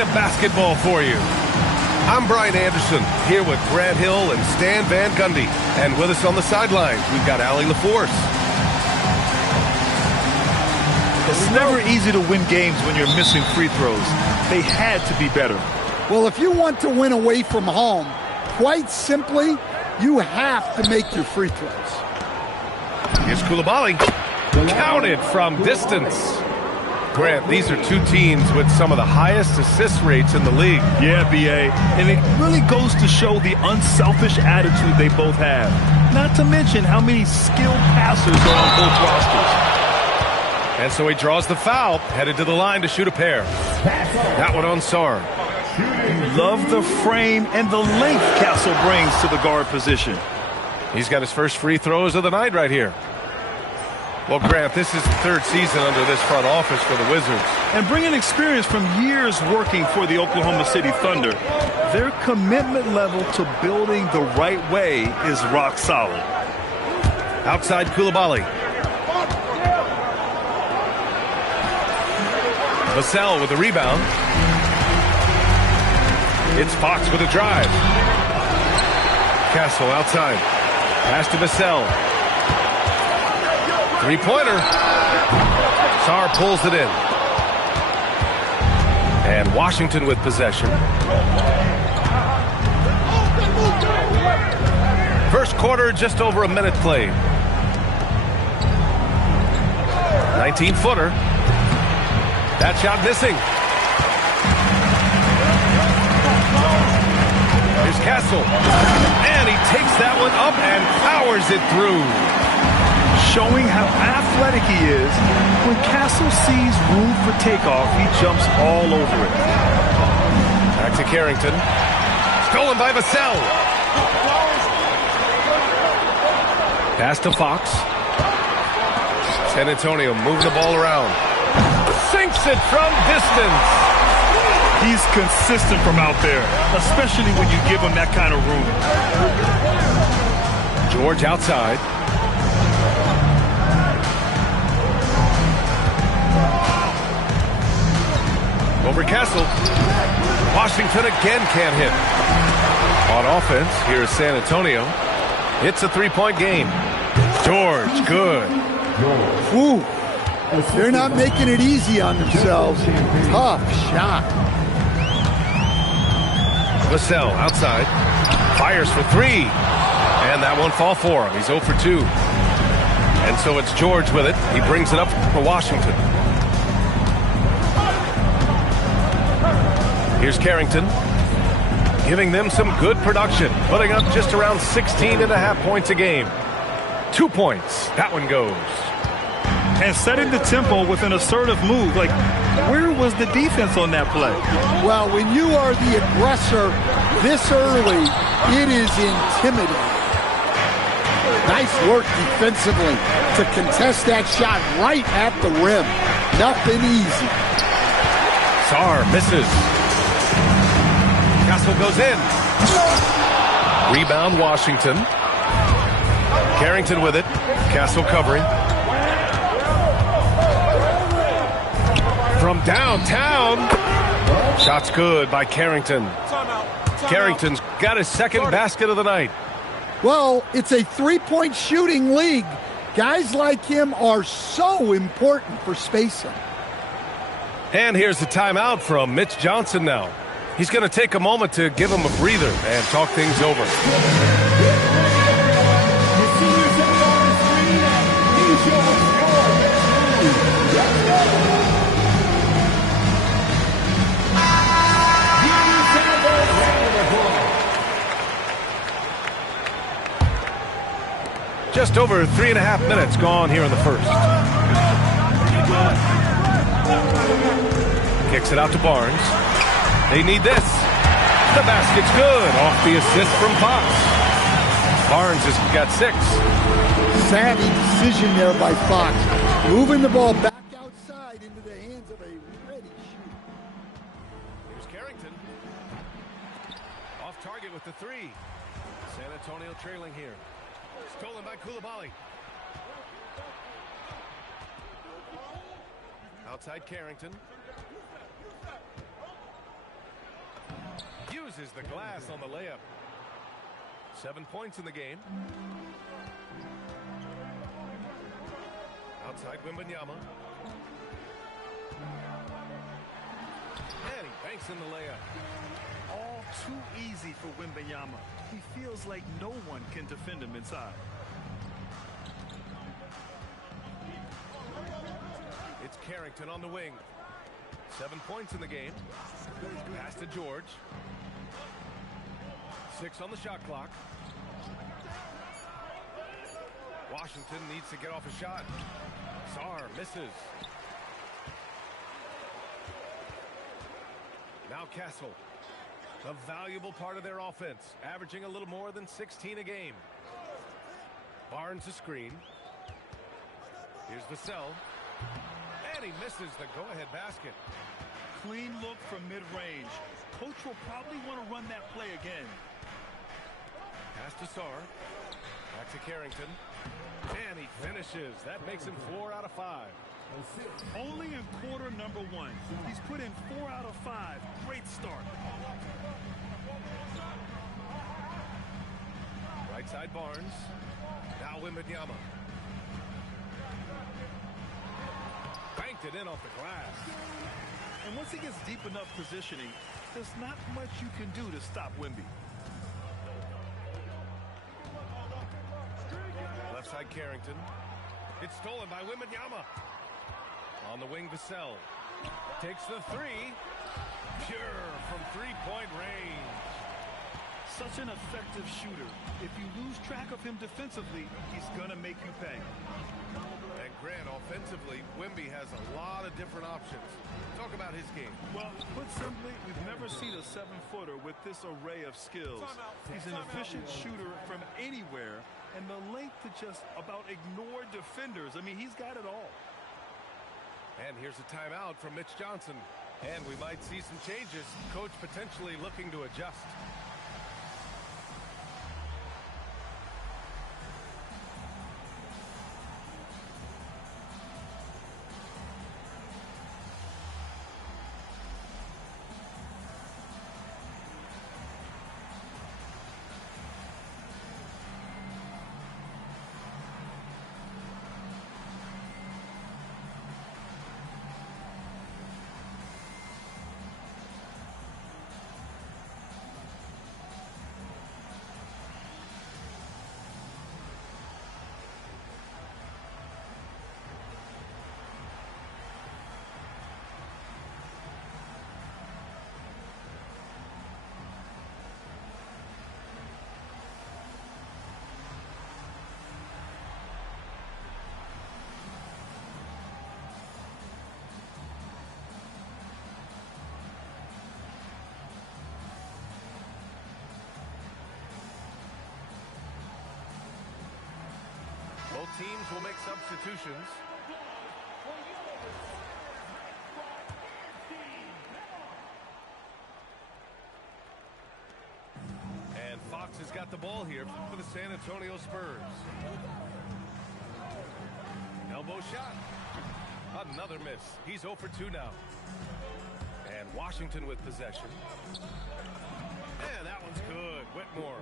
night of basketball for you. I'm Brian Anderson, here with Grant Hill and Stan Van Gundy. And with us on the sidelines, we've got Allie LaForce. It's never easy to win games when you're missing free throws. They had to be better. Well, if you want to win away from home, quite simply, you have to make your free throws. Here's Coulibaly. Counted from distance. Grant, these are two teams with some of the highest assist rates in the league. Yeah, B.A. And it really goes to show the unselfish attitude they both have. Not to mention how many skilled passers are on both rosters. And so he draws the foul, headed to the line to shoot a pair. That one on Sarr. You love the frame and the length Castle brings to the guard position. He's got his first free throws of the night right here. Well, Grant, this is the third season under this front office for the Wizards. And bringing experience from years working for the Oklahoma City Thunder, their commitment level to building the right way is rock solid. Outside Coulibaly. Vassell with the rebound. It's Fox with a drive. Castle outside. Pass to Vassell. Three-pointer. Sarr pulls it in. And Washington with possession. First quarter, just over a minute played. 19-footer. That shot missing. Here's Castle. And he takes that one up and powers it through. Showing how athletic he is, when Castle sees room for takeoff, he jumps all over it. Back to Carrington. Stolen by Vassell. Pass to Fox. San Antonio moving the ball around. Sinks it from distance. He's consistent from out there, especially when you give him that kind of room. George outside. Over Castle. Washington again can't hit. On offense, here's San Antonio. It's a three-point game. George, good. Whew. They're not making it easy on themselves. Tough shot. Vassell outside. Fires for three. And that won't fall for him. He's 0 for 2. And so it's George with it. He brings it up for Washington. Here's Carrington, giving them some good production, putting up just around 16.5 points a game. 2 points. That one goes. And setting the tempo with an assertive move. Like, where was the defense on that play? Well, when you are the aggressor this early, it is intimidating. Nice work defensively to contest that shot right at the rim. Nothing easy. Sarr misses. Castle goes in. Rebound Washington. Carrington with it. Castle covering. From downtown. Shot's good by Carrington. Carrington's got his second basket of the night. Well, it's a three-point shooting league. Guys like him are so important for spacing. And here's the timeout from Mitch Johnson now. He's going to take a moment to give him a breather and talk things over. Just over 3.5 minutes gone here in the first. Kicks it out to Barnes. They need this. The basket's good. Off the assist from Fox. Barnes has got 6. Savvy decision there by Fox. Moving the ball back outside into the hands of a ready shooter. Here's Carrington. Off target with the 3. San Antonio trailing here. Stolen by Coulibaly. Outside Carrington. misses the glass on the layup. 7 points in the game. Outside Wembanyama. And he banks in the layup. All too easy for Wembanyama. He feels like no one can defend him inside. It's Carrington on the wing. 7 points in the game. Pass to George. 6 on the shot clock. Washington needs to get off a shot. Sarr misses. Now Castle. A valuable part of their offense, averaging a little more than 16 a game. Barnes a screen. Here's Vassell. And he misses the go-ahead basket. Clean look from mid-range. Coach will probably want to run that play again. Pass to Sarr. Back to Carrington. And he finishes. That makes him 4 out of 5. Only in quarter number 1. He's put in 4 out of 5. Great start. Right side Barnes. Now Wembanyama. Banked it in off the glass. And once he gets deep enough positioning, there's not much you can do to stop Wemby. Left side Carrington. It's stolen by Wembanyama. On the wing, Vassell. Takes the 3. Pure from three-point range. Such an effective shooter. If you lose track of him defensively, he's going to make you pay. And Grant, offensively, Wemby has a lot of different options. Talk about his game. Well, put simply, we've never seen a 7-footer with this array of skills. He's an efficient shooter from anywhere, and the length to just about ignore defenders. I mean, he's got it all. And here's a timeout from Mitch Johnson. And we might see some changes. Coach potentially looking to adjust. Both teams will make substitutions. And Fox has got the ball here for the San Antonio Spurs. Elbow shot. Another miss. He's 0 for 2 now. And Washington with possession. And that one's good. Whitmore.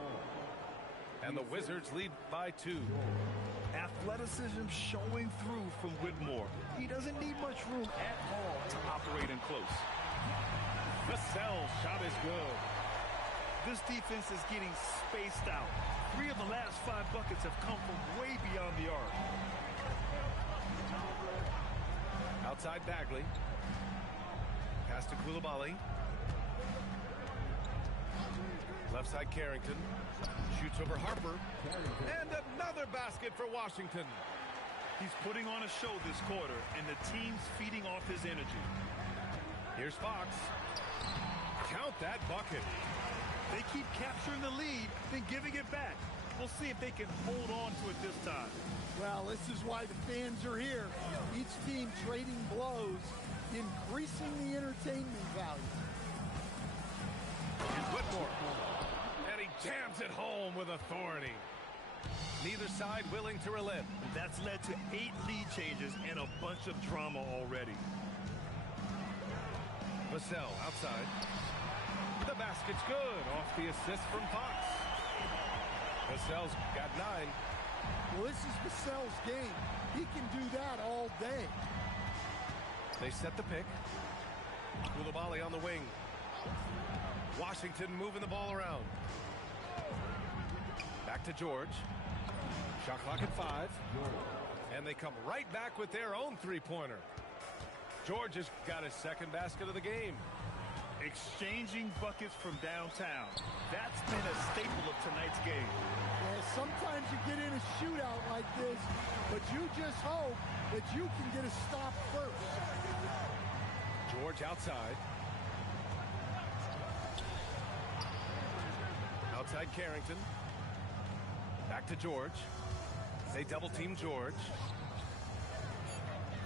And the Wizards lead by 2. Athleticism showing through from Whitmore. He doesn't need much room at all to operate in close. Vassell's shot is good. This defense is getting spaced out. 3 of the last 5 buckets have come from way beyond the arc. Outside Bagley. Pass to Coulibaly. Left side Carrington. Shoots over Harper. And another basket for Washington. He's putting on a show this quarter, and the team's feeding off his energy. Here's Fox. Count that bucket. They keep capturing the lead, then giving it back. We'll see if they can hold on to it this time. Well, this is why the fans are here. Each team trading blows, increasing the entertainment value. Here's Whitmore. And he jams it home with authority. Neither side willing to relent. That's led to 8 lead changes and a bunch of drama already. Vassell outside. The basket. basket's good off the assist from Fox. Vassell's got 9. Well, this is Vassell's game. He can do that all day. They set the pick. Koulibaly on the wing. Washington moving the ball around. Back to George. Shot clock at 5. And they come right back with their own three-pointer. George has got his second basket of the game. Exchanging buckets from downtown. That's been a staple of tonight's game. Yeah, sometimes you get in a shootout like this, but you just hope that you can get a stop first. George outside. Outside Carrington. Back to George. They double-team George.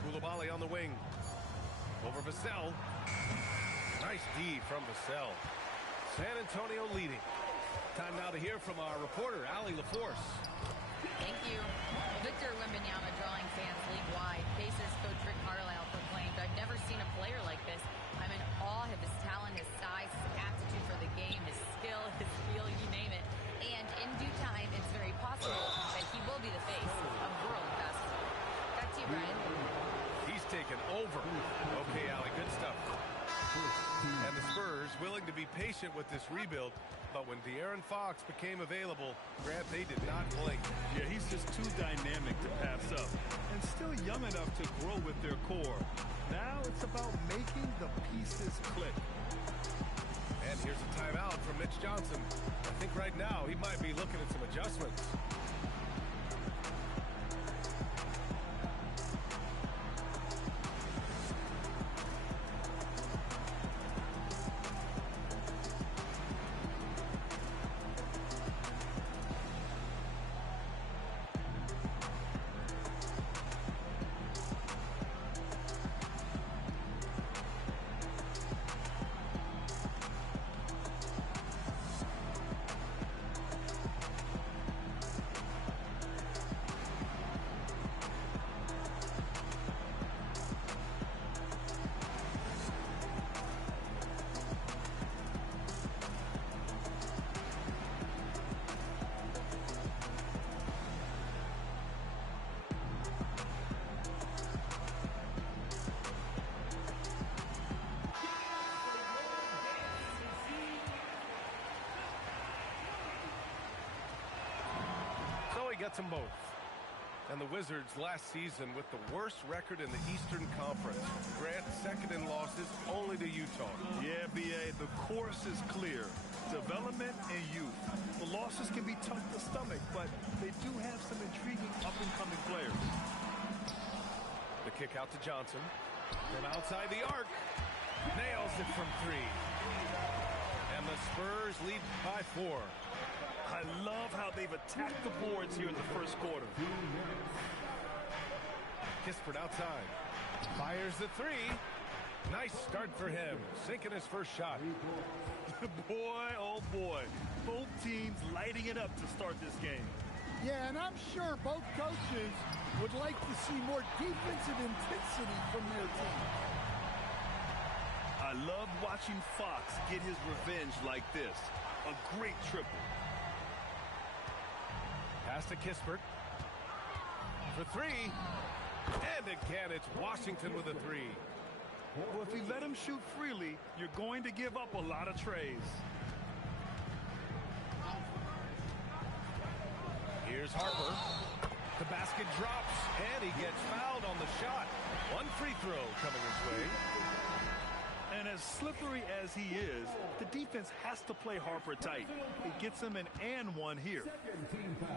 Koulibaly on the wing. Over Vassell. Nice D from Vassell. San Antonio leading. Time now to hear from our reporter, Allie LaForce. Thank you. Victor Wembanyama drawing fans league-wide. Pacers coach Rick Carlisle proclaimed, "I've never seen a player like this. I'm in awe of his talent, his size, his aptitude for the game, his skill, his feel, you name it. And in due time, it's very possible that he will be the face of world basketball." Back to you, Brian. He's taken over. Okay, Allie, good stuff. And the Spurs willing to be patient with this rebuild, but when De'Aaron Fox became available, Grant, they did not blink. Yeah, he's just too dynamic to pass up and still young enough to grow with their core. Now it's about making the pieces click. And here's a timeout from Mitch Johnson. I think right now he might be looking at some adjustments. Gets them both. And the Wizards last season with the worst record in the Eastern Conference. Grant second in losses only to Utah. Yeah, B.A., the course is clear. Development and youth. The losses can be tough to stomach, but they do have some intriguing up-and-coming players. The kick out to Johnson. From outside the arc. Nails it from 3. And the Spurs lead by 4. I love how they've attacked the boards here in the first quarter. Kispert outside. Fires the 3. Nice start for him. Sinking his first shot. Boy, oh boy. Both teams lighting it up to start this game. Yeah, and I'm sure both coaches would like to see more defensive intensity from their team. I love watching Fox get his revenge like this. A great triple. Pass to Kispert. For 3. And again, it's Washington with a 3. Well, if you let him shoot freely, you're going to give up a lot of trays. Here's Harper. The basket drops, and he gets fouled on the shot. One free throw coming his way. And as slippery as he is, the defense has to play Harper tight. It gets him an and one here.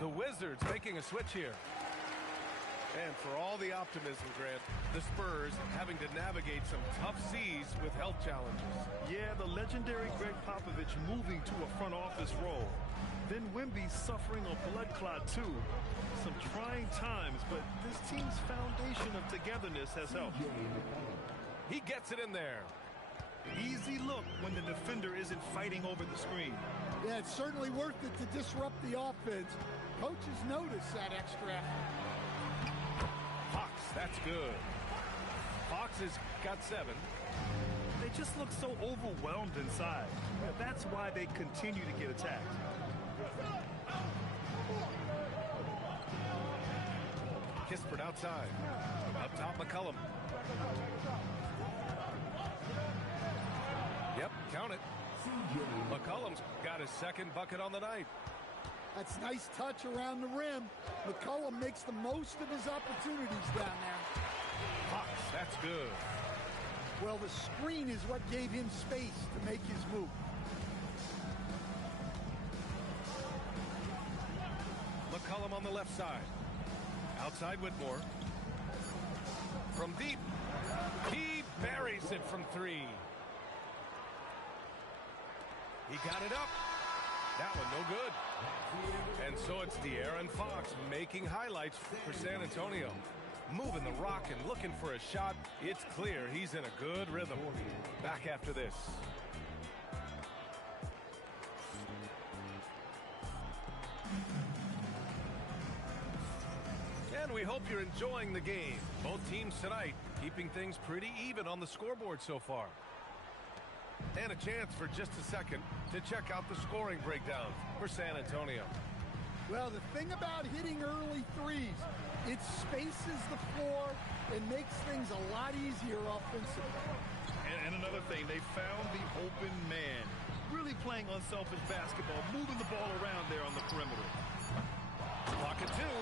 The Wizards making a switch here. And for all the optimism, Grant, the Spurs having to navigate some tough seas with health challenges. Yeah, the legendary Greg Popovich moving to a front office role. Then Wemby suffering a blood clot too. Some trying times, but this team's foundation of togetherness has helped. He gets it in there. Easy look when the defender isn't fighting over the screen. Yeah, it's certainly worth it to disrupt the offense. Coaches notice that extra effort. Fox, that's good. Fox has got 7. They just look so overwhelmed inside. that's why they continue to get attacked. Kispert outside. Up top, McCollum. Yep, count it. McCollum's got his second bucket on the night. That's nice touch around the rim. McCollum makes the most of his opportunities down there. Fox, that's good. Well, the screen is what gave him space to make his move. McCollum on the left side. Outside Whitmore. From deep. He buries it from three. He got it up. That one no good. And so it's De'Aaron Fox making highlights for San Antonio. Moving the rock and looking for a shot. It's clear he's in a good rhythm. Back after this. And we hope you're enjoying the game. Both teams tonight keeping things pretty even on the scoreboard so far. And a chance for just a second to check out the scoring breakdown for San Antonio. Well, the thing about hitting early threes, it spaces the floor and makes things a lot easier offensively. And another thing, they found the open man. Really playing unselfish basketball, moving the ball around there on the perimeter. Pocket two.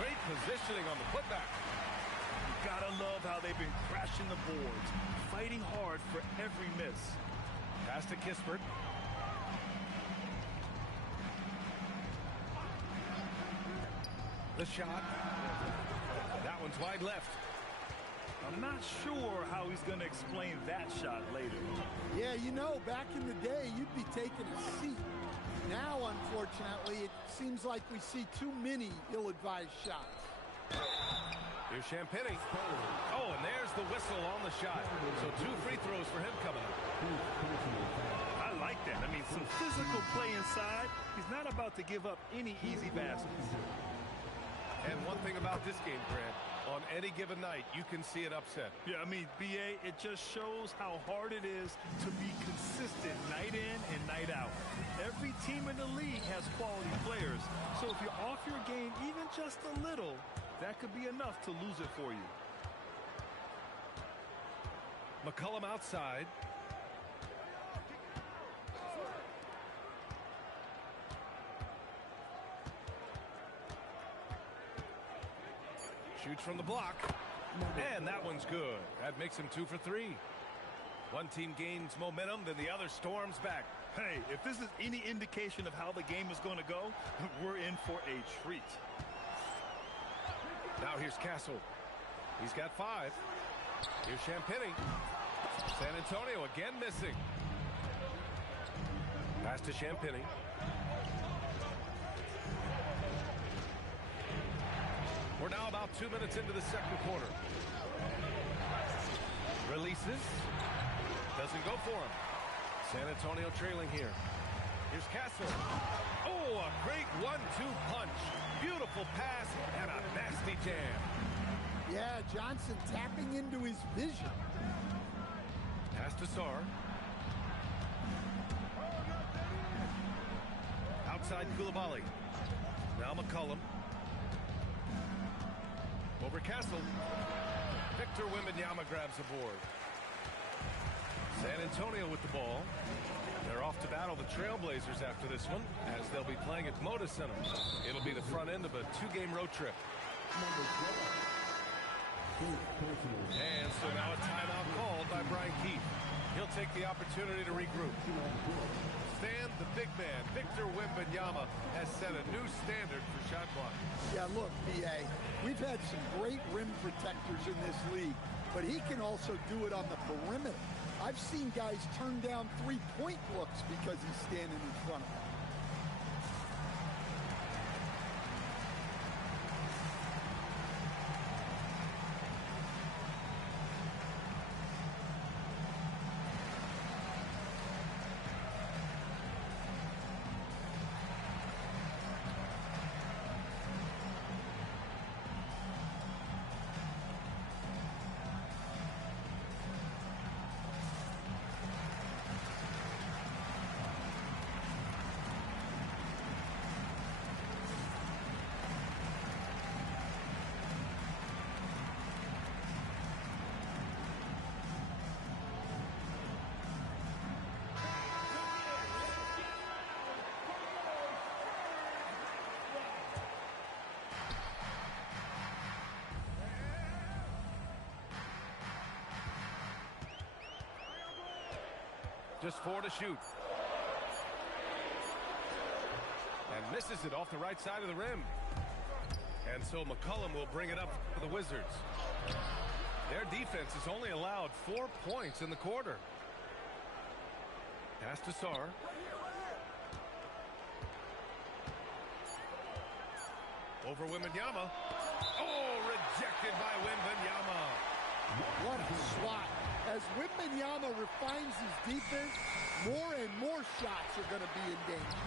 Great positioning on the putback. You gotta love how they've been crashing the boards, fighting hard for every miss. Pass to Kispert. The shot. That one's wide left. I'm not sure how he's going to explain that shot later. Yeah, you know, back in the day, you'd be taking a seat. Now, unfortunately, it seems like we see too many ill-advised shots. Here's Champagny. Oh, and there's the whistle on the shot. So 2 free throws for him coming up. I like that. I mean, some physical play inside. He's not about to give up any easy baskets. And one thing about this game, Grant, on any given night, you can see an upset. Yeah, I mean, BA, it just shows how hard it is to be consistent night in and night out. Every team in the league has quality players. So if you're off your game even just a little, that could be enough to lose it for you. McCollum outside. Shoots from the block. And that one's good. That makes him 2 for 3. One team gains momentum, then the other storms back. Hey, if this is any indication of how the game is going to go, we're in for a treat. Now here's Castle. He's got 5. Here's Champagny. San Antonio again missing. Pass to Champagny. We're now about 2 minutes into the second quarter. Releases. Doesn't go for him. San Antonio trailing here. Here's Castle. Oh, a great 1-2 punch. Beautiful pass and a nasty jam. Yeah, Johnson tapping into his vision. Pass to Sarr. Outside Coulibaly. Now McCollum. Over Castle. Victor Wembanyama grabs the board. San Antonio with the ball. They're off to battle the Trailblazers after this one, as they'll be playing at Moda Center. It'll be the front end of a 2-game road trip. And so now a timeout called by Brian Keefe. He'll take the opportunity to regroup. Stan, the big man, Victor Wembanyama, has set a new standard for shot blocking. Yeah, look, B.A., we've had some great rim protectors in this league, but he can also do it on the perimeter. I've seen guys turn down three-point looks because he's standing in front of them. Just 4 to shoot. And misses it off the right side of the rim. And so McCollum will bring it up for the Wizards. Their defense has only allowed 4 points in the quarter. Pass to Sarr. Over Wembanyama. Oh, rejected by Wembanyama. What a swat. As Wembanyama refines his defense, more and more shots are going to be in danger.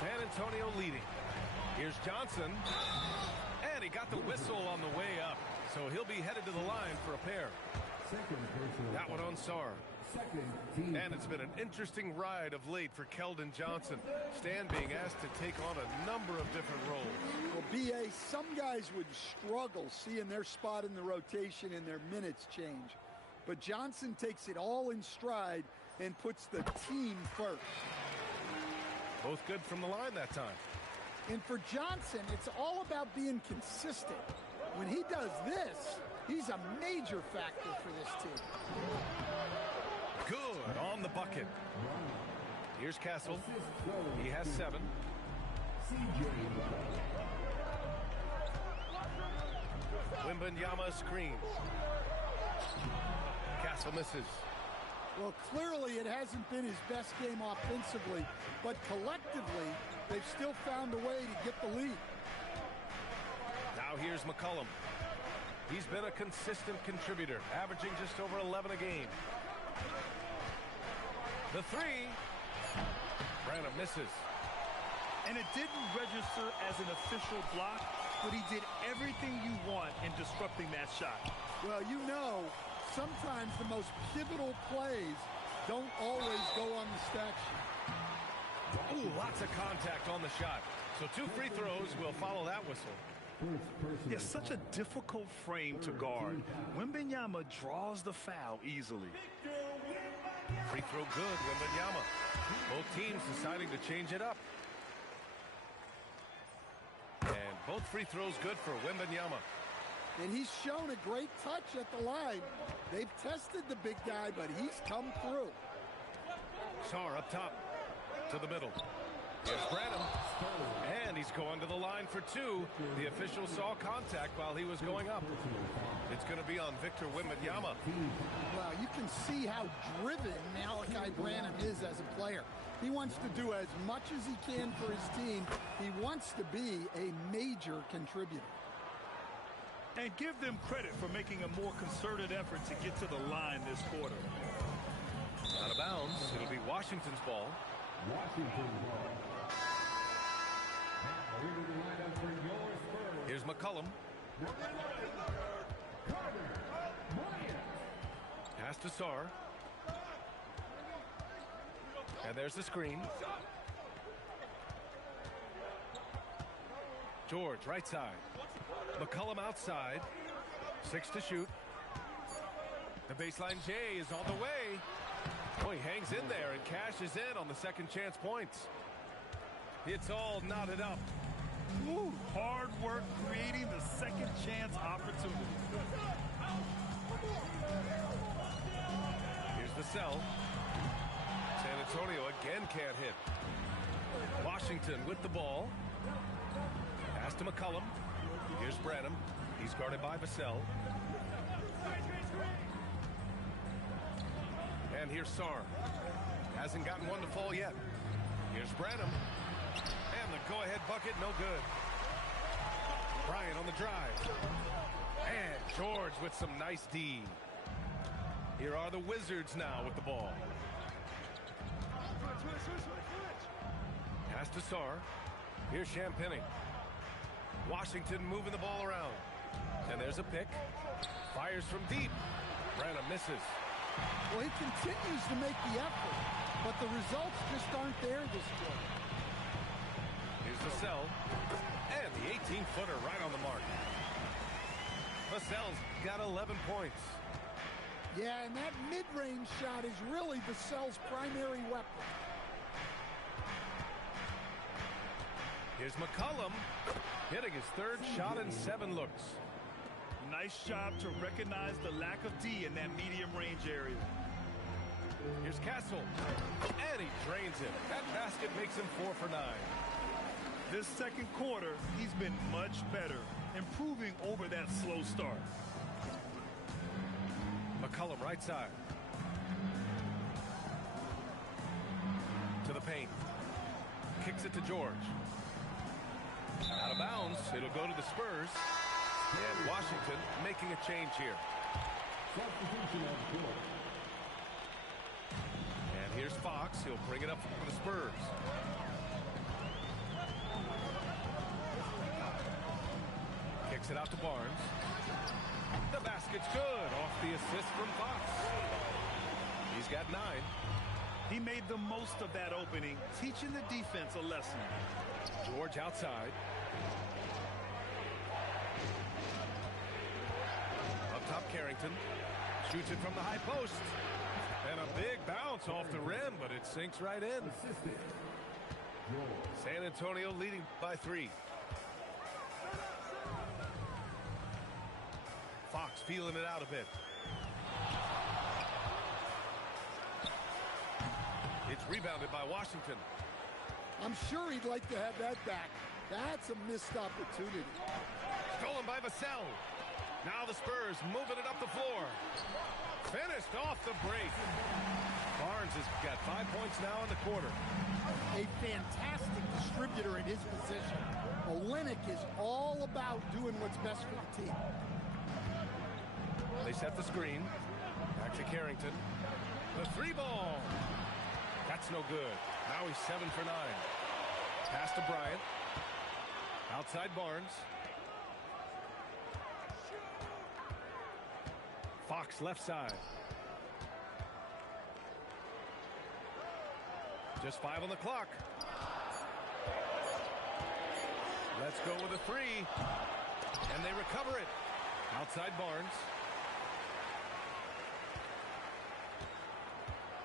San Antonio leading. Here's Johnson. And he got the whistle on the way up. So he'll be headed to the line for a pair. That one on Sarr. And it's been an interesting ride of late for Keldon Johnson. Stan being asked to take on a number of different roles. Well, B.A., some guys would struggle seeing their spot in the rotation and their minutes change. But Johnson takes it all in stride and puts the team first. Both good from the line that time. And for Johnson, it's all about being consistent. When he does this, he's a major factor for this team. Good on the bucket. Here's Castle. He has 7. Wembanyama screens. Castle misses. Well, clearly it hasn't been his best game offensively, but collectively, they've still found a way to get the lead. Now here's McCollum. He's been a consistent contributor, averaging just over 11 a game. The 3. Branham misses. And it didn't register as an official block, but he did everything you want in disrupting that shot. Well, you know, sometimes the most pivotal plays don't always go on the stat sheet. Ooh, lots of contact on the shot. So 2 free throws will follow that whistle. Yeah, such a difficult frame to guard. Wembanyama draws the foul easily. Free throw good, Wembanyama. Both teams deciding to change it up. And both free throws good for Wembanyama. And he's shown a great touch at the line. They've tested the big guy, but he's come through. Sarr up top to the middle. Here's Branham. And he's going to the line for 2. The official saw contact while he was going up. It's going to be on Victor Wembanyama. Well, you can see how driven Malachi Branham is as a player. He wants to do as much as he can for his team. He wants to be a major contributor. And give them credit for making a more concerted effort to get to the line this quarter. Out of bounds. It'll be Washington's ball. Here's McCollum. Pass to Sarr. And there's the screen. George, right side. McCollum outside. 6 to shoot. The baseline J is on the way. Oh, he hangs in there and cashes in on the second chance points. It's all knotted up. Ooh, hard work creating the second chance opportunity. Here's the cell. San Antonio again can't hit. Washington with the ball. Pass to McCollum. Here's Branham. He's guarded by Vassell. And here's Sarr. Hasn't gotten one to fall yet. Here's Branham. And the go-ahead bucket, no good. Bryant on the drive. And George with some nice D. Here are the Wizards now with the ball. Pass to Sarr. Here's Champagnie. Washington moving the ball around. And there's a pick. Fires from deep. Branham misses. Well, he continues to make the effort, but the results just aren't there this quarter. Here's Vassell. And the 18-footer right on the mark. Vassell's got 11 points. Yeah, and that mid-range shot is really Vassell's primary weapon. Here's McCollum hitting his 3rd shot in 7 looks. Nice job to recognize the lack of D in that medium range area. Here's Castle. And he drains it. That basket makes him 4 for 9. This second quarter, he's been much better, improving over that slow start. McCollum right side. To the paint. Kicks it to George. Out of bounds. It'll go to the Spurs. And Washington making a change here. And here's Fox. He'll bring it up for the Spurs. Kicks it out to Barnes. The basket's good. Off the assist from Fox. He's got 9. He made the most of that opening, teaching the defense a lesson. George outside. Up top, Carrington. Shoots it from the high post. And a big bounce off the rim, but it sinks right in. San Antonio leading by 3. Fox feeling it out a bit. It's rebounded by Washington. I'm sure he'd like to have that back. That's a missed opportunity. Stolen by Vassell. Now the Spurs moving it up the floor. Finished off the break. Barnes has got 5 points now in the quarter. A fantastic distributor in his position. Olenek is all about doing what's best for the team. They set the screen. Back to Carrington. The 3 ball. That's no good. Now he's 7 for 9. Pass to Bryant. Outside Barnes. Fox left side. Just 5 on the clock. Let's go with a 3. And they recover it. Outside Barnes.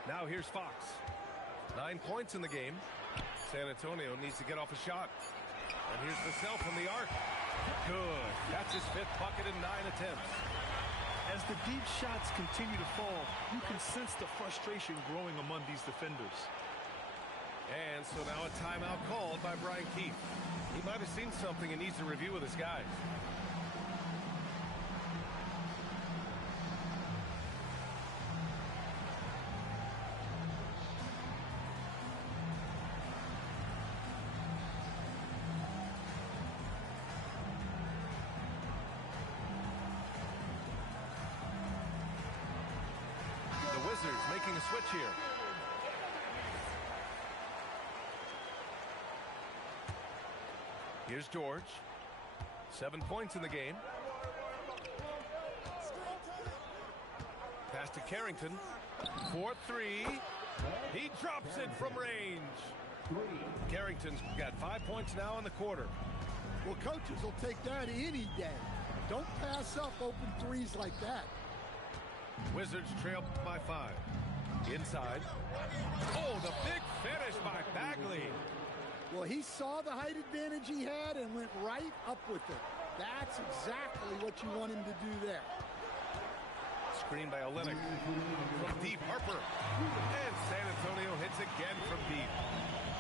Now here's Fox. 9 points in the game. San Antonio needs to get off a shot. And here's Vassell from the arc. Good. That's his 5th bucket in 9 attempts. As the deep shots continue to fall, you can sense the frustration growing among these defenders. And so now a timeout called by Brian Keefe. He might have seen something and needs to review with his guys. Making a switch here. Here's George. 7 points in the game. Pass to Carrington. 4-3. He drops it from range. Carrington's got 5 points now in the quarter. Well, coaches will take that any day. Don't pass up open threes like that. Wizards trail by 5. Inside. Oh, the big finish by Bagley. Well, he saw the height advantage he had and went right up with it. That's exactly what you want him to do there. Screen by Olenek. From deep, Harper. And San Antonio hits again from deep.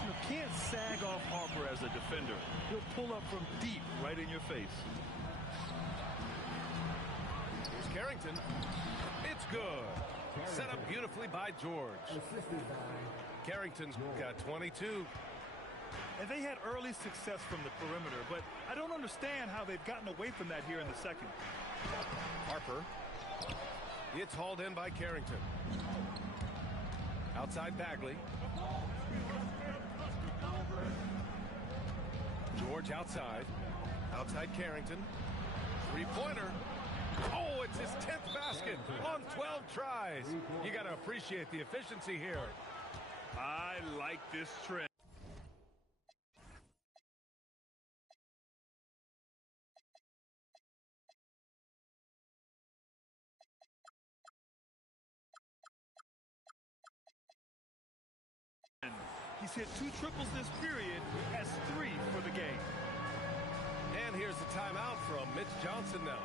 You can't sag off Harper as a defender. He'll pull up from deep right in your face. Here's Carrington. It's good. Set up beautifully by George. Carrington's got 22. And they had early success from the perimeter, but I don't understand how they've gotten away from that here in the second. Harper. It's hauled in by Carrington. Outside Bagley. George outside. Outside Carrington. 3-pointer. Oh, it's his 10th basket on 12 tries. You got to appreciate the efficiency here. I like this trend. He's hit 2 triples this period, has 3 for the game. And here's the timeout from Mitch Johnson now.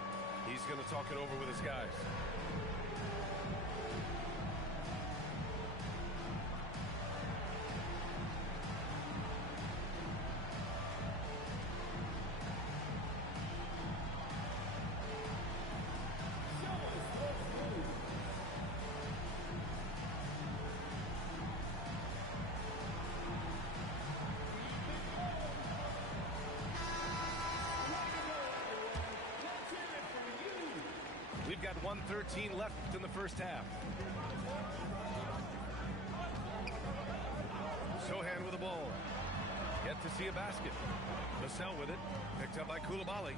He's going to talk it over with his guys. 1:13 left in the first half. Sohan with the ball. Yet to see a basket. Vassell with it. Picked up by Koulibaly.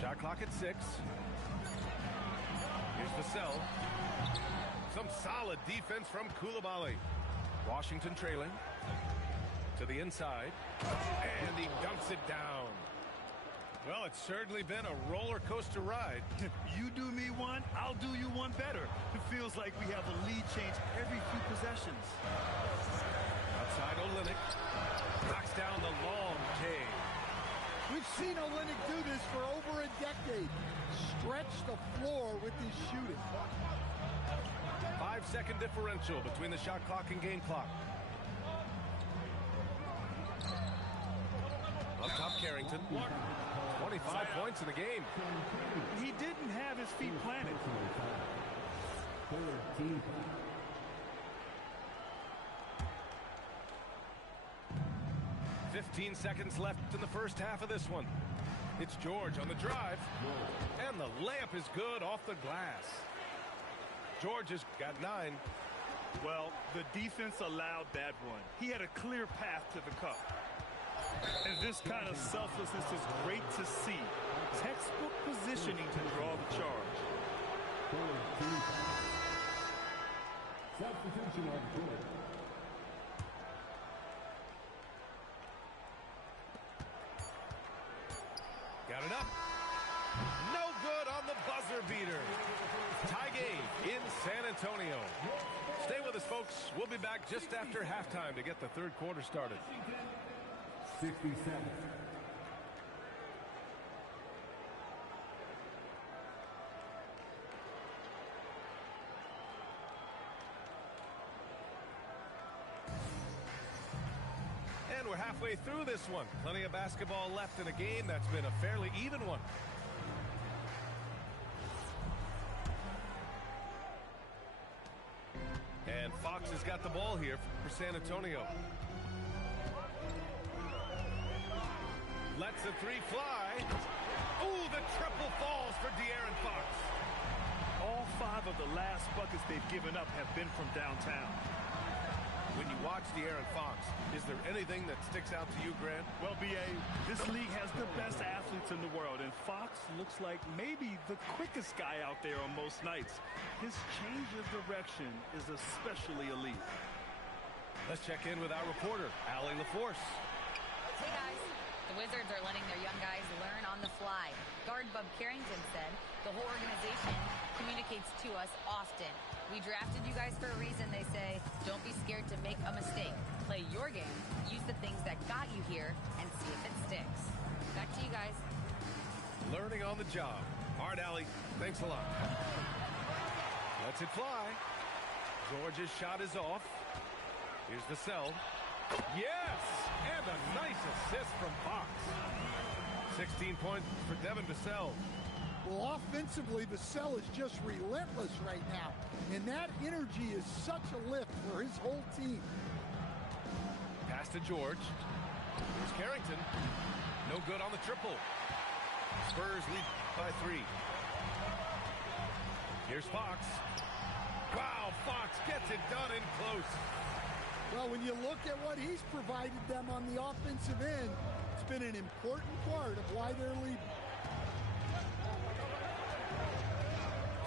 Shot clock at 6. Here's Vassell. Some solid defense from Koulibaly. Washington trailing. To the inside. And he dunks it down. Well, it's certainly been a roller coaster ride. You do me one, I'll do you one better. It feels like we have a lead change every few possessions. Outside Olynyk. Knocks down the long K. We've seen Olynyk do this for over a decade. Stretch the floor with his shooting. 5-second differential between the shot clock and game clock. Up top, Carrington. 25 points in the game. He didn't have his feet planted. 15 seconds left in the first half of this one. It's George on the drive. And the layup is good off the glass. George has got 9. Well, the defense allowed that one. He had a clear path to the cup. And this kind of selflessness is great to see. Textbook positioning to draw the charge. Substitution on court. Got it up. No good on the buzzer beater. Tie game in San Antonio. Stay with us, folks. We'll be back just after halftime to get the third quarter started. 60 seconds. And we're halfway through this one. Plenty of basketball left in a game that's been a fairly even one. And Fox has got the ball here for San Antonio. Lets the three fly. Ooh, the triple falls for De'Aaron Fox. All 5 of the last buckets they've given up have been from downtown. When you watch De'Aaron Fox, is there anything that sticks out to you, Grant? Well, B.A., this league has the best athletes in the world, and Fox looks like maybe the quickest guy out there on most nights. His change of direction is especially elite. Let's check in with our reporter, Allie LaForce. Hey, guys. The Wizards are letting their young guys learn on the fly. Guard Bub Carrington said the whole organization communicates to us often. We drafted you guys for a reason, they say. Don't be scared to make a mistake. Play your game, use the things that got you here, and see if it sticks. Back to you guys. Learning on the job. All right, Allie, thanks a lot. Lets it fly. George's shot is off. Here's Vassell. Yes! And a nice assist from Fox. 16 points for Devin Vassell. Well, offensively, Vassell is just relentless right now. And that energy is such a lift for his whole team. Pass to George. Here's Carrington. No good on the triple. Spurs lead by 3. Here's Fox. Wow, Fox gets it done in close. Well, when you look at what he's provided them on the offensive end, it's been an important part of why they're leading.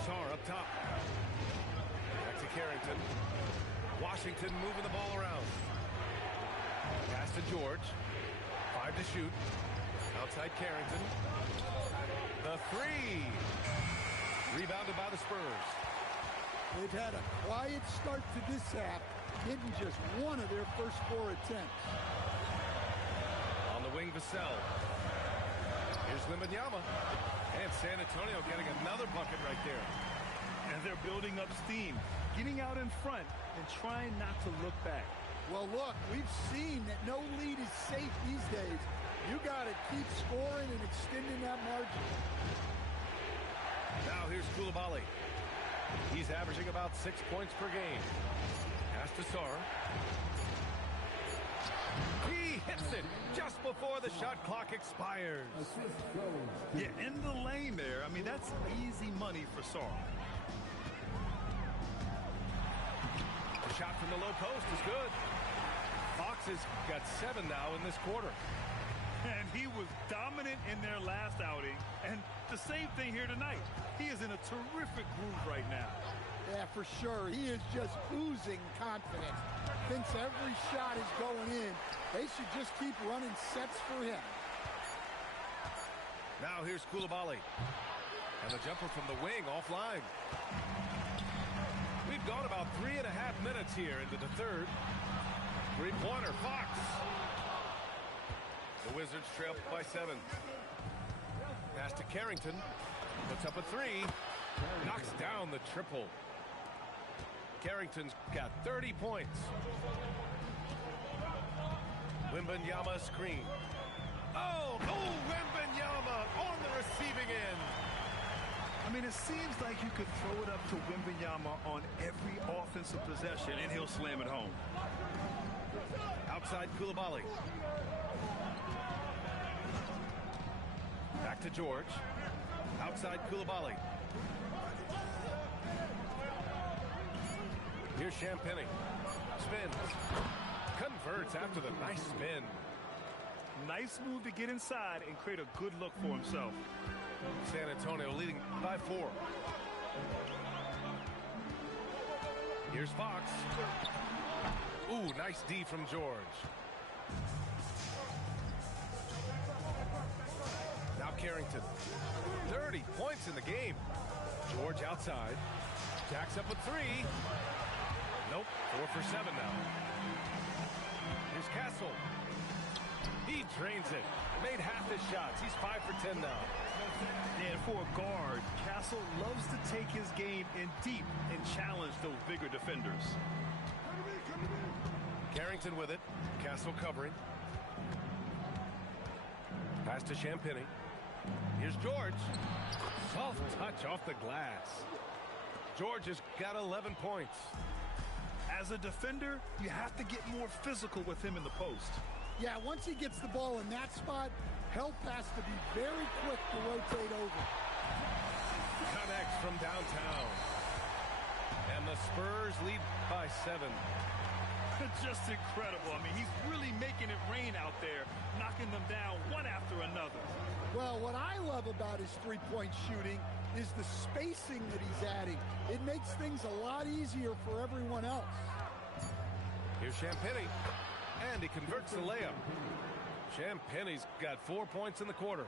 Sarr up top. Back to Carrington. Washington moving the ball around. Pass to George. 5 to shoot. Outside Carrington. The 3. Rebounded by the Spurs. They've had a quiet start to this half, hitting just one of their first 4 attempts. On the wing, Vassell. Here's Wembanyama. And San Antonio getting another bucket right there. And they're building up steam, getting out in front and trying not to look back. Well, look, we've seen that no lead is safe these days. You got to keep scoring and extending that margin. Now here's Koulibaly. He's averaging about 6 points per game. Pass to Sarr. He hits it just before the shot clock expires. Assist goes to Yeah, in the lane there. I mean, that's easy money for Sar. The shot from the low post is good. Fox has got 7 now in this quarter. And he was dominant in their last outing. And the same thing here tonight. He is in a terrific groove right now. Yeah, for sure. He is just oozing confidence. Thinks every shot is going in. They should just keep running sets for him. Now here's Koulibaly. And the jumper from the wing offline. We've gone about 3.5 minutes here into the third. Three-pointer, Fox. The Wizards trail by 7. Pass to Carrington. Puts up a 3. Knocks down the triple. Carrington's got 30 points. Wembanyama screen. Oh, Wembanyama on the receiving end. I mean, it seems like you could throw it up to Wembanyama on every offensive possession, and he'll slam it home. Outside Koulibaly. Back to George. Outside Koulibaly. Here's Champagny. Spins. Converts after the nice spin. Nice move to get inside and create a good look for himself. San Antonio leading by 4. Here's Fox. Ooh, nice D from George. Now Carrington. 30 points in the game. George outside. Jacks up a 3. Nope, 4 for 7 now. Here's Castle. He drains it. Made half his shots. He's 5 for 10 now. And for a guard, Castle loves to take his game in deep and challenge those bigger defenders. Carrington with it. Castle covering. Pass to Champagny. Here's George. Soft touch off the glass. George has got 11 points. As a defender, you have to get more physical with him in the post. Yeah, once he gets the ball in that spot, help has to be very quick to rotate over. Connects from downtown. And the Spurs lead by 7. Just incredible. I mean, he's really making it rain out there, knocking them down one after another. Well, what I love about his three-point shooting is the spacing that he's adding. It makes things a lot easier for everyone else. Here's Champagny. And he converts the layup. Champagny's got 4 points in the quarter.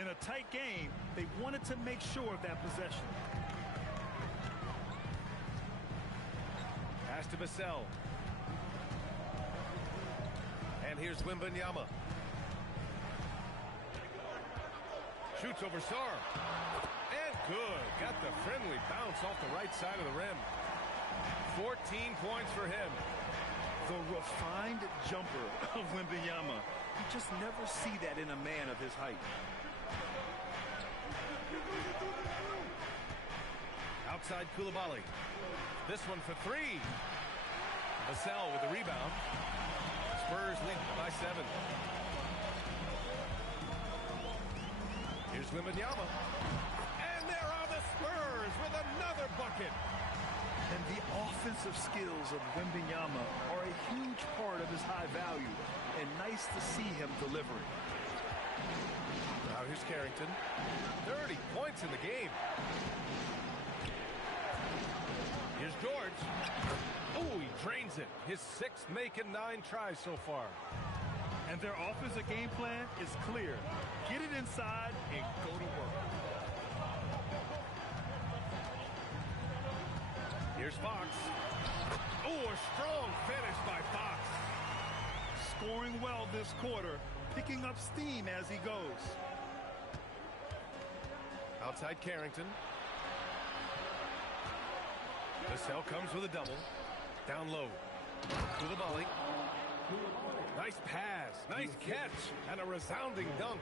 In a tight game, they wanted to make sure of that possession. Pass to Vassell. And here's Wembanyama. Shoots over Sar. And good. Got the friendly bounce off the right side of the rim. 14 points for him. The refined jumper of Wembanyama. You just never see that in a man of his height. Outside Koulibaly. This one for 3. Vassell with the rebound. Spurs lead by 7. Here's Wembanyama. And there are the Spurs with another bucket. And the offensive skills of Wembanyama are a huge part of his high value. And nice to see him delivering. Now here's Carrington. 30 points in the game. Here's George. Oh, he drains it. His 6th make and 9 tries so far. And their offensive game plan is clear. Get it inside and go to work. Here's Fox. Oh, a strong finish by Fox. Scoring well this quarter, picking up steam as he goes. Outside Carrington. Vassell comes with a double. Down low. Koulibaly. Nice pass. Nice catch. And a resounding dunk.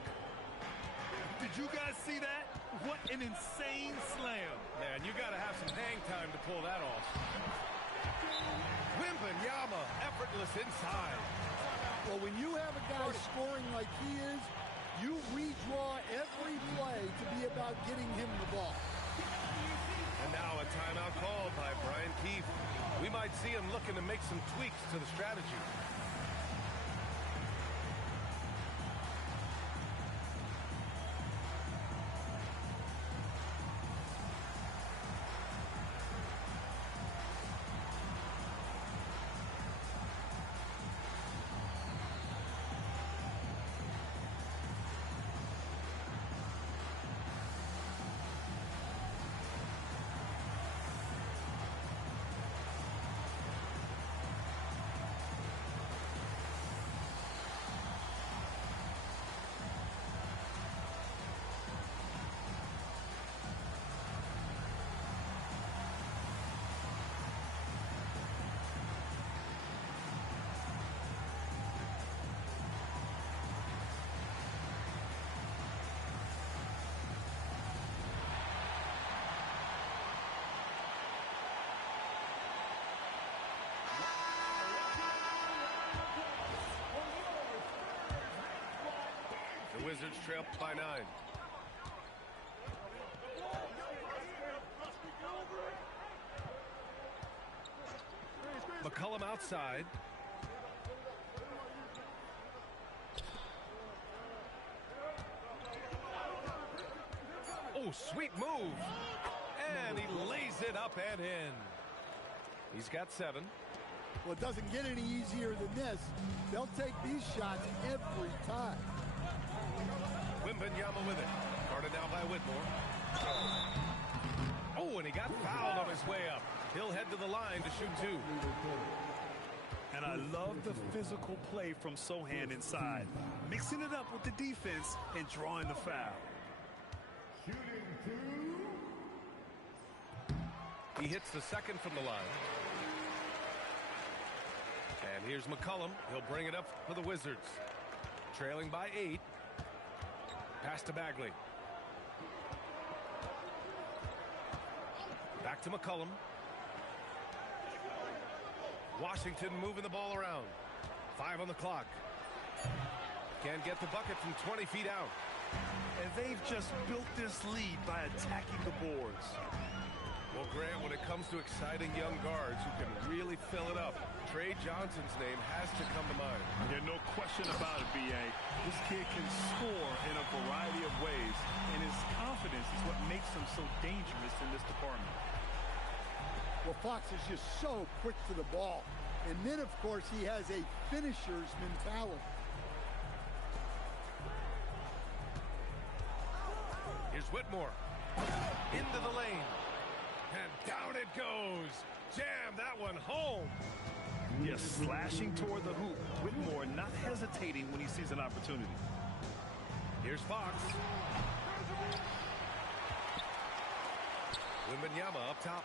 Did you guys see that? What an insane slam. Man, you got to have some hang time to pull that off. Wembanyama, effortless inside. Well, when you have a guy scoring like he is, you redraw every play to be about getting him the ball. And now a timeout called by Brian Keefe. We might see him looking to make some tweaks to the strategy. The Wizards trail by 9. McCollum outside. Oh, sweet move. And he lays it up and in. He's got 7. Well, it doesn't get any easier than this. They'll take these shots every time. Wembanyama with it. Guarded now by Whitmore. Oh, and he got fouled on his way up. He'll head to the line to shoot 2. And I love the physical play from Sohan inside, mixing it up with the defense and drawing the foul. He hits the second from the line. And here's McCollum. He'll bring it up for the Wizards. Trailing by 8. Pass to Bagley. Back to McCollum. Washington moving the ball around. 5 on the clock. Can't get the bucket from 20 feet out. And they've just built this lead by attacking the boards. Well, Grant, when it comes to exciting young guards who can really fill it up, Trey Johnson's name has to come to mind. There's no question about it, B.A. This kid can score in a variety of ways, and his confidence is what makes him so dangerous in this department. Well, Fox is just so quick to the ball. And then, of course, he has a finisher's mentality. Here's Whitmore. Into the lane. And down it goes. Jam that one home. Yes, slashing toward the hoop. Whitmore not hesitating when he sees an opportunity. Here's Fox. Wembanyama up top.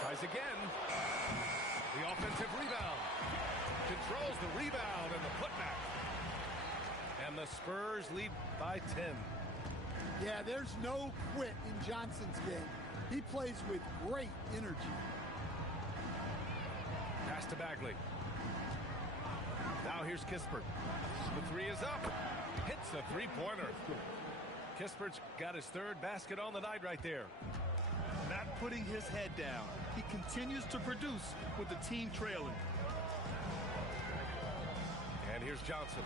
Tries again. The offensive rebound. Controls the rebound and the putback. And the Spurs lead by 10. Yeah, there's no quit in Johnson's game. He plays with great energy. Pass to Bagley. Now here's Kispert. The 3 is up. Hits the three-pointer. Kispert's got his 3rd basket on the night right there. Not putting his head down. He continues to produce with the team trailing. And here's Johnson.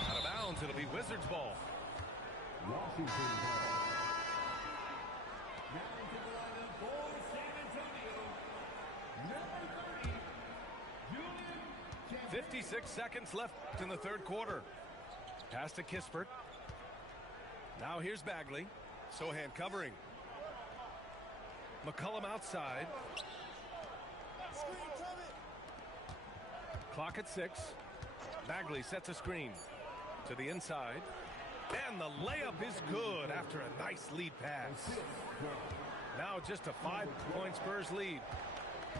Out of bounds, it'll be Wizards ball. Washington ball. Now to the lineup for San Antonio. Number 30, Julian. 56 seconds left in the 3rd quarter. Pass to Kispert. Now here's Bagley. Sohan covering. McCollum outside. Clock at 6. Bagley sets a screen to the inside. And the layup is good after a nice lead pass. Now just a 5-point Spurs lead.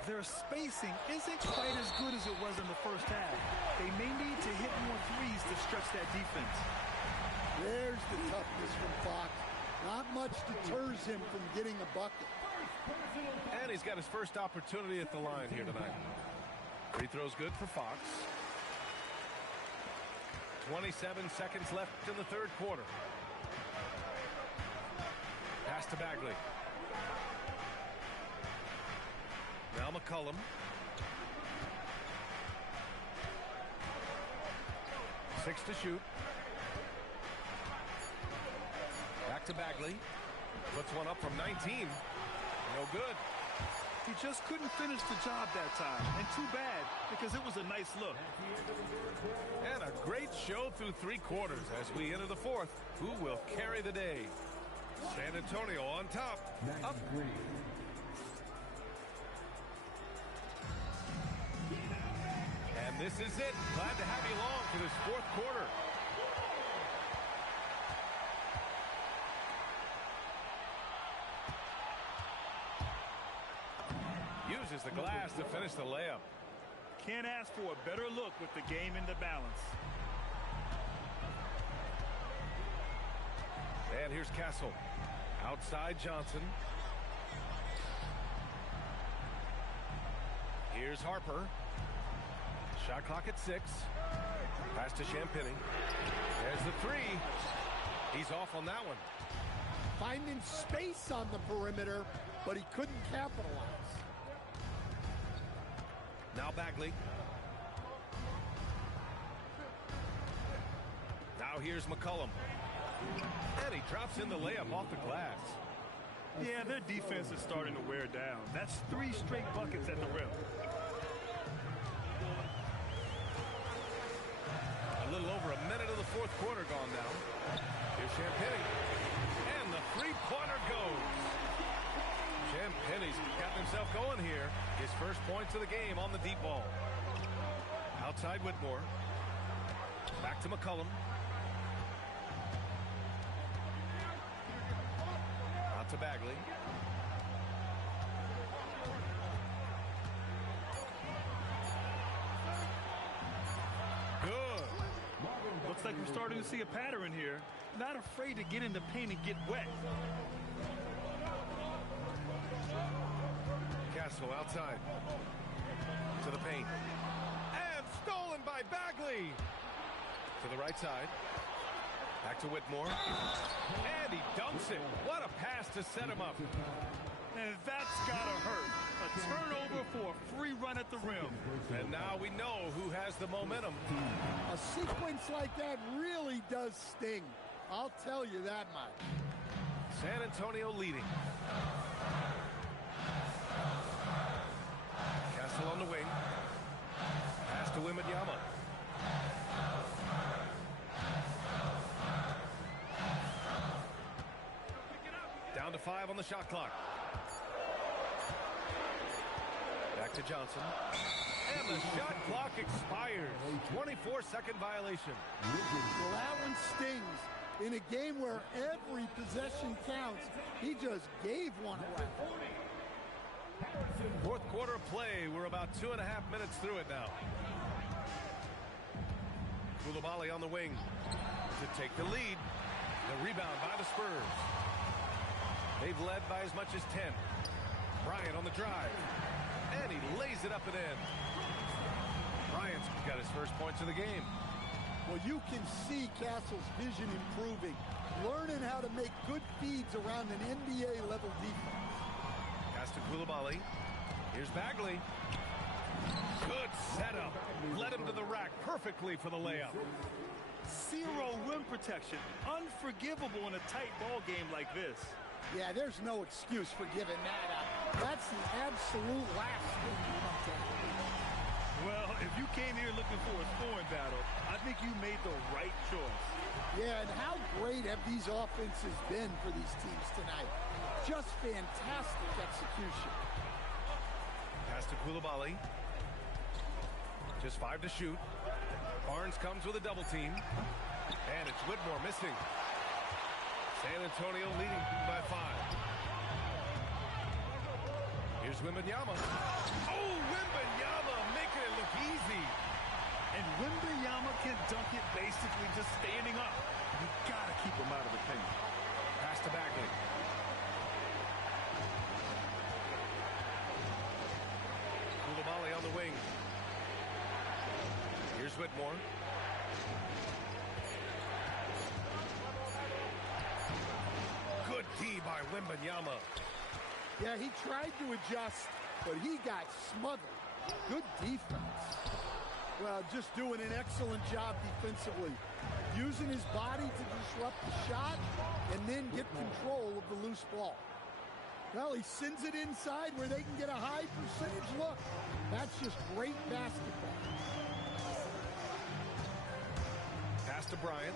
Their spacing isn't quite as good as it was in the first half. They may need to hit more threes to stretch that defense. There's the toughness from Fox. Not much deters him from getting a bucket. And he's got his first opportunity at the line here tonight. Free throw's good for Fox. 27 seconds left in the third quarter. Pass to Bagley. Now McCollum. Six to shoot. Back to Bagley. Puts one up from 19. No good. He just couldn't finish the job that time. And too bad, because it was a nice look. And a great show through three quarters as we enter the fourth. Who will carry the day? San Antonio on top. Up. And this is it. Glad to have you along for this fourth quarter. Uses the glass to finish the layup. Can't ask for a better look with the game in the balance. And here's Castle. Outside Johnson. Here's Harper. Shot clock at 6. Pass to Champagny. There's the three. He's off on that one. Finding space on the perimeter, but he couldn't capitalize. Now Bagley. Now here's McCollum. And he drops in the layup off the glass. Yeah, their defense is starting to wear down. That's 3 straight buckets at the rim. A little over a minute of the fourth quarter gone now. Here's Champagny. And the three-pointer goes. Champagny's gotten himself going here. His first points of the game on the deep ball. Outside Whitmore. Back to McCollum. Out to Bagley. Good. Looks like we're starting to see a pattern here. Not afraid to get in the paint and get wet. Castle outside. To the paint. And stolen by Bagley. To the right side. Back to Whitmore. And he dunks it. What a pass to set him up. And that's gotta hurt. A turnover for a free run at the rim. And now we know who has the momentum. A sequence like that really does sting. I'll tell you that much. San Antonio leading. Castle on the wing. Pass to Wembanyama. Down to 5 on the shot clock. Back to Johnson. And the shot clock expires. 24-second violation. Well, that one stings. In a game where every possession counts, he just gave one away. Fourth quarter of play. We're about 2.5 minutes through it now. Coulibaly on the wing to take the lead. The rebound by the Spurs. They've led by as much as 10. Bryant on the drive. And he lays it up and in. Bryant's got his first points of the game. Well, you can see Castle's vision improving, learning how to make good feeds around an NBA-level defense. Pass to Coulibaly. Here's Bagley. Good setup. Led him to the rack perfectly for the layup. 0 rim protection. Unforgivable in a tight ball game like this. Yeah, there's no excuse for giving that up. That's the absolute last thing you want to do. Well, if you came here looking for a scoring battle, I think you made the right choice. Yeah, and how great have these offenses been for these teams tonight? Just fantastic execution. Pass to Coulibaly. Just 5 to shoot. Barnes comes with a double team. And it's Whitmore missing. San Antonio leading by 5. Here's Wembanyama. Oh, Wembanyama making it look easy. And Wembanyama can dunk it basically just standing up. You got to keep him out of the paint. Pass to Bagley. Koulibaly on the wing. Here's Whitmore. Good D by Wembanyama. Yeah, he tried to adjust, but he got smothered. Good defense. Well, just doing an excellent job defensively. Using his body to disrupt the shot and then get control of the loose ball. Well, he sends it inside where they can get a high percentage look. That's just great basketball. Pass to Bryant.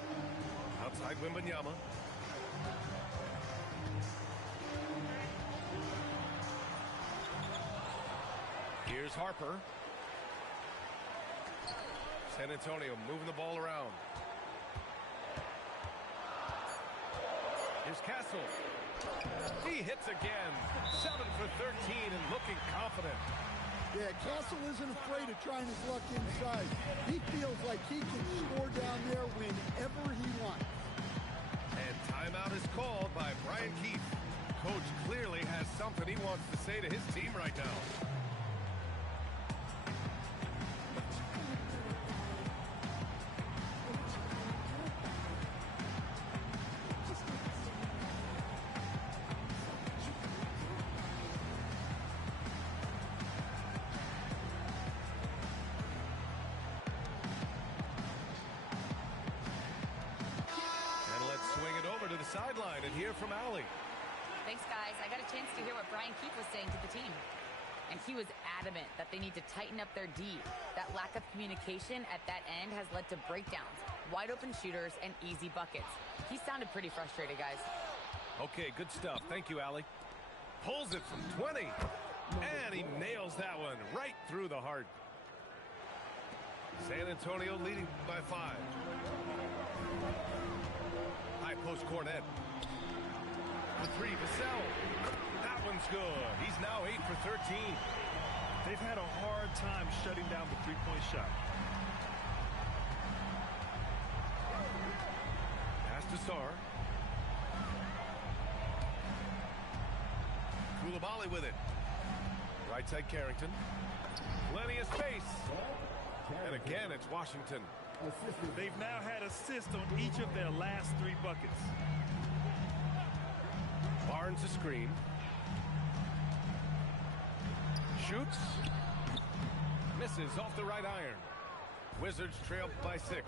Outside Wembanyama. Here's Harper. San Antonio moving the ball around. Here's Castle. He hits again. 7 for 13 and looking confident. Yeah, Castle isn't afraid of trying his luck inside. He feels like he can score down there whenever he wants. And timeout is called by Brian Keefe. Coach clearly has something he wants to say to his team right now. Sideline and hear from Allie. Thanks, guys. I got a chance to hear what Brian Keefe was saying to the team. And he was adamant that they need to tighten up their D. That lack of communication at that end has led to breakdowns, wide open shooters, and easy buckets. He sounded pretty frustrated, guys. Okay, good stuff. Thank you, Allie. Pulls it from 20. And he nails that one right through the heart. San Antonio leading by 5. High post Cornet. The 3, Vassell. That one's good. He's now 8 for 13. They've had a hard time shutting down the three-point shot. Pass to Sarr. Koulibaly with it. Right side Carrington. Plenty of space. And again, it's Washington. They've now had assists on each of their last 3 buckets. Barnes a screen. Shoots. Misses off the right iron. Wizards trail by 6.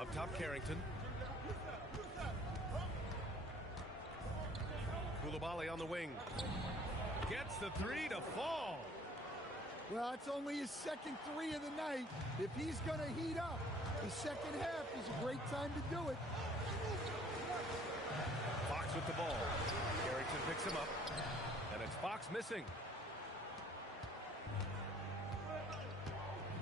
Up top Carrington. Koulibaly on the wing. Gets the 3 to fall. Well, it's only his second 3 of the night. If he's going to heat up, the second half is a great time to do it. Fox with the ball. Carrington picks him up. And it's Fox missing.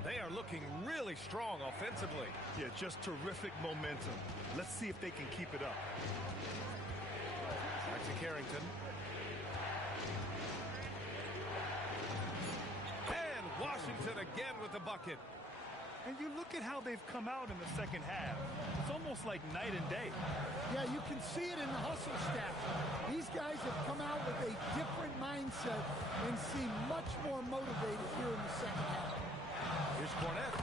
They are looking really strong offensively. Yeah, just terrific momentum. Let's see if they can keep it up. Back to Carrington. Washington again with the bucket. And you look at how they've come out in the second half. It's almost like night and day. Yeah, you can see it in the hustle stats. These guys have come out with a different mindset and seem much more motivated here in the second half. Here's Cornet.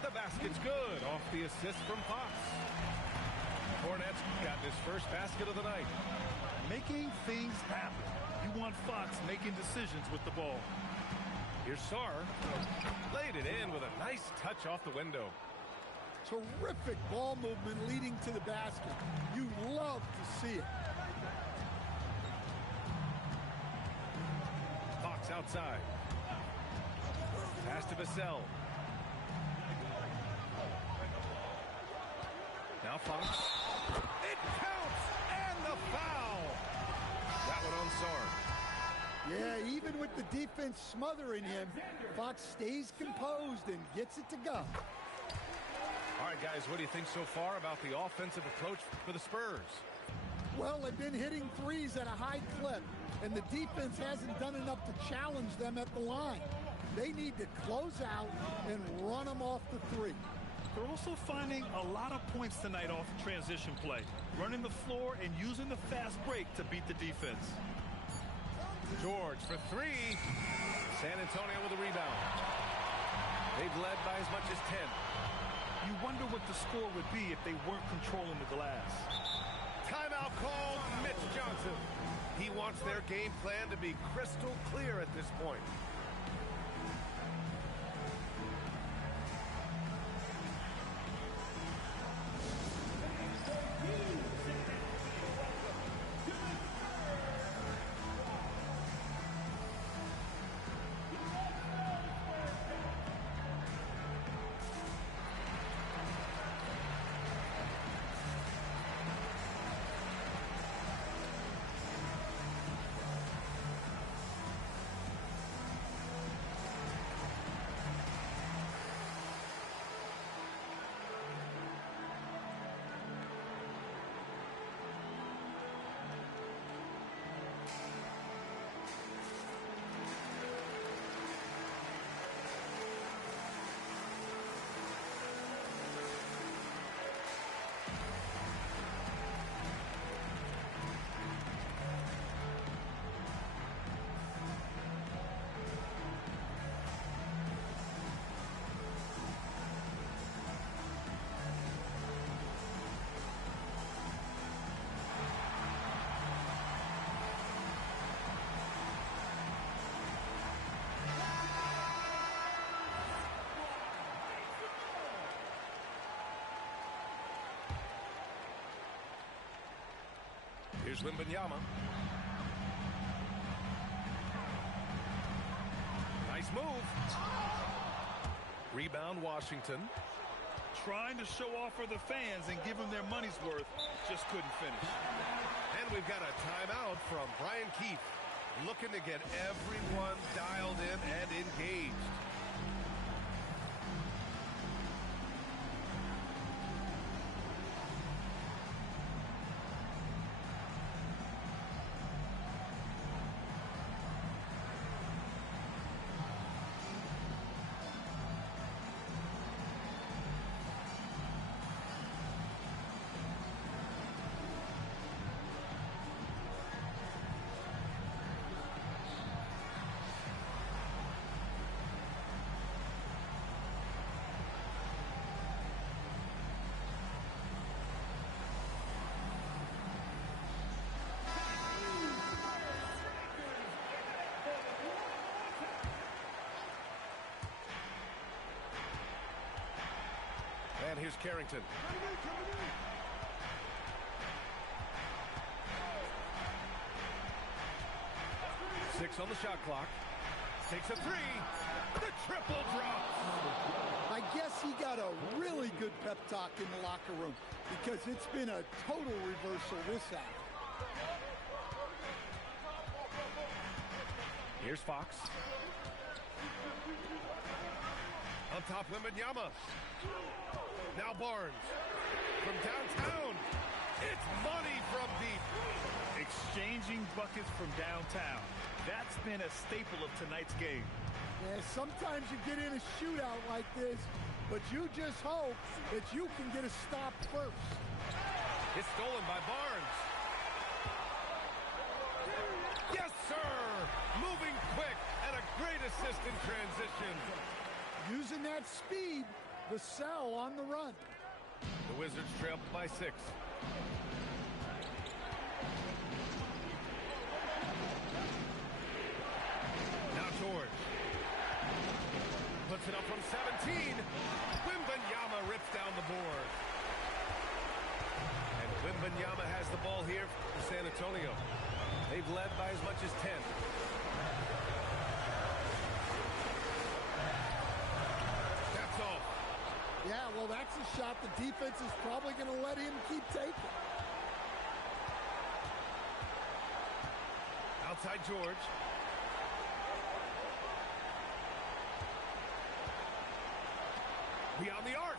The basket's good off the assist from Fox. Cornet's gotten his first basket of the night. Making things happen. You want Fox making decisions with the ball. Here's Sarr. Laid it in with a nice touch off the window. Terrific ball movement leading to the basket. You love to see it. Fox outside. Pass to Vassell. Now Fox. It counts! And the foul! That one on Sarr. Yeah, even with the defense smothering him, Fox stays composed and gets it to go. All right, guys, what do you think so far about the offensive approach for the Spurs? Well, they've been hitting threes at a high clip. and the defense hasn't done enough to challenge them at the line. They need to close out and run them off the three. They're also finding a lot of points tonight off transition play, running the floor and using the fast break to beat the defense. George for three. San Antonio with a rebound. They've led by as much as 10. You wonder what the score would be if they weren't controlling the glass. Timeout called. Mitch Johnson. He wants their game plan to be crystal clear at this point. Here's Wembanyama. Nice move. Rebound, Washington. Trying to show off for the fans and give them their money's worth, just couldn't finish. And we've got a timeout from Brian Keefe, looking to get everyone dialed in and engaged. And here's Carrington. 6 on the shot clock. Takes a three. The triple drop. I guess he got a really good pep talk in the locker room because it's been a total reversal this half. Here's Fox. On top, Wembanyama. Now Barnes. From downtown. It's money from deep. Exchanging buckets from downtown. That's been a staple of tonight's game. Yeah, sometimes you get in a shootout like this, but you just hope that you can get a stop first. It's stolen by Barnes. Yes, sir! Moving quick and a great assist in transition. Using that speed, Vassell on the run. The Wizards trail by 6. Now George. Puts it up from 17. Wembanyama rips down the board. And Wembanyama has the ball here for San Antonio. They've led by as much as 10. That's all. Yeah, well, that's a shot the defense is probably going to let him keep taking. Outside George. Beyond the arc.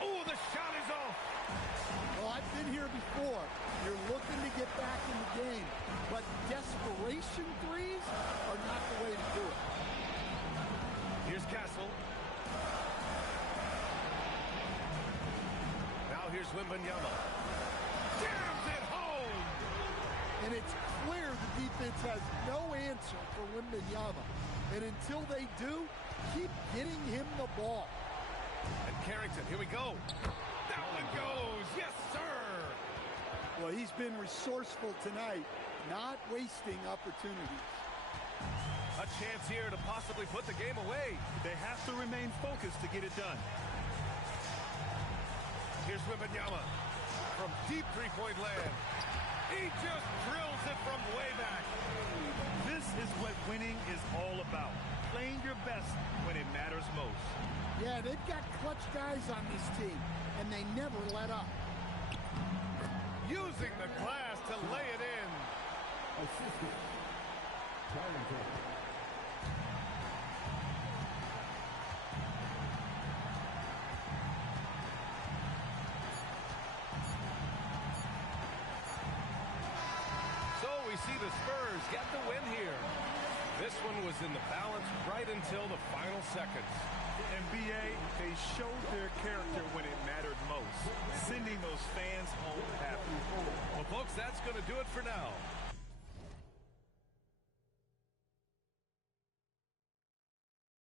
Oh, the shot is off. Well, I've been here before. You're looking to get back in the game, but desperation threes are not the way to do it. Here's Castle. Now here's Wembanyama. Jams it home! And it's clear the defense has no answer for Wembanyama. And until they do, keep getting him the ball. And Carrington, here we go. That one goes. Yes, sir. Well, he's been resourceful tonight, not wasting opportunities. A chance here to possibly put the game away. They have to remain focused to get it done. Here's Wembanyama from deep three-point land. He just drills it from way back. This is what winning is all about. Playing your best when it matters most. Yeah, they've got clutch guys on this team, and they never let up. Using the glass to lay it in. Assistant. Carrington. So we see the Spurs get the win here. This one was in the balance right until the final seconds. The NBA, they showed their character when it mattered most, sending those fans home happy. Well, folks, that's going to do it for now.